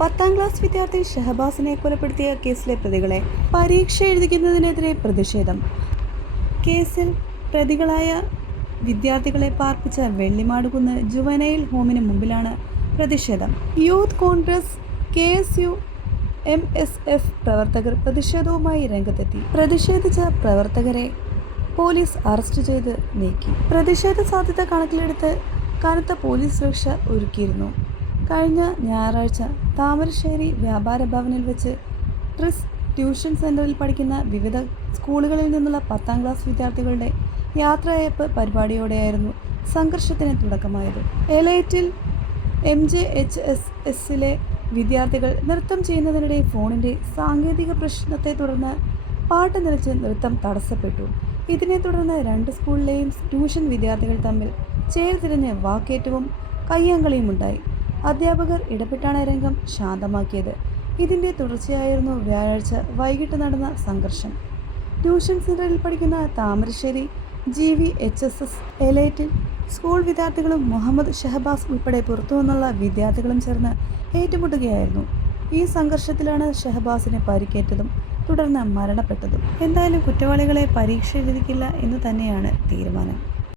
പത്താം ക്ലാസ് വിദ്യാർത്ഥി ഷഹബാസിനെ കൊലപ്പെടുത്തിയ കേസിലെ പ്രതികളെ പരീക്ഷ എഴുതിക്കുന്നതിനെതിരെ പ്രതിഷേധം. കേസിൽ പ്രതികളായ വിദ്യാർത്ഥികളെ പാർപ്പിച്ച വെള്ളിമാടുകുന്ന് ജുവനൈൽ ഹോമിന് മുമ്പിലാണ് പ്രതിഷേധം. Youth Congress K S U M S F പ്രവർത്തകർ പ്രതിഷേധവുമായി രംഗത്തെത്തി. പ്രതിഷേധിച്ച പ്രവർത്തകരെ പോലീസ് അറസ്റ്റ് ചെയ്ത് നീക്കി. പ്രതിഷേധ സാധ്യത കണക്കിലെടുത്ത് കനത്ത പോലീസ് സുരക്ഷ ഒരുക്കിയിരുന്നു. കഴിഞ്ഞ ഞായറാഴ്ച താമരശ്ശേരി വ്യാപാര ഭവനിൽ വെച്ച് ട്രിസ് ട്യൂഷൻ സെന്ററിൽ പഠിക്കുന്ന വിവിധ സ്കൂളുകളിൽ നിന്നുള്ള പത്താം ക്ലാസ് വിദ്യാർത്ഥികളുടെ യാത്രയയപ്പ് പരിപാടിയോടെയായിരുന്നു സംഘർഷത്തിന് തുടക്കമായത്. എലൈറ്റിൽ എം ജെ എച്ച് എസ് എസിലെ വിദ്യാർത്ഥികൾ നൃത്തം ചെയ്യുന്നതിനിടെ ഫോണിന്റെ സാങ്കേതിക പ്രശ്നത്തെ തുടർന്ന് പാട്ട് നിലച്ച് നൃത്തം തടസ്സപ്പെട്ടു. ഇതിനെ തുടർന്ന് രണ്ട് സ്കൂളിലെയും ട്യൂഷൻ വിദ്യാർത്ഥികൾ തമ്മിൽ ചേർതിരിഞ്ഞ് വാക്കേറ്റവും കയ്യാങ്കളിയും ഉണ്ടായി അധ്യാപകർ ഇടപെട്ടാണ് രംഗം ശാന്തമാക്കിയത്. ഇതിന്റെ തുടർച്ചയായിരുന്നു വ്യാഴാഴ്ച വൈകിട്ട് നടന്ന സംഘർഷം. ട്യൂഷൻ സെന്ററിൽ പഠിക്കുന്ന Thamarassery G V H S S എലൈറ്റിൽ school വിദ്യാർത്ഥികളും മുഹമ്മദ് ഷഹബാസ് ഉൾപ്പെടെ പുറത്തു വിദ്യാർത്ഥികളും ചേർന്ന് ഏറ്റുമുട്ടുകയായിരുന്നു. ഈ സംഘർഷത്തിലാണ് ഷഹബാസിന് പരിക്കേറ്റതും തുടർന്ന് മരണപ്പെട്ടതും. എന്തായാലും കുറ്റവാളികളെ പരീക്ഷ എഴുതിക്കില്ല എന്ന് തന്നെയാണ് തീരുമാനം.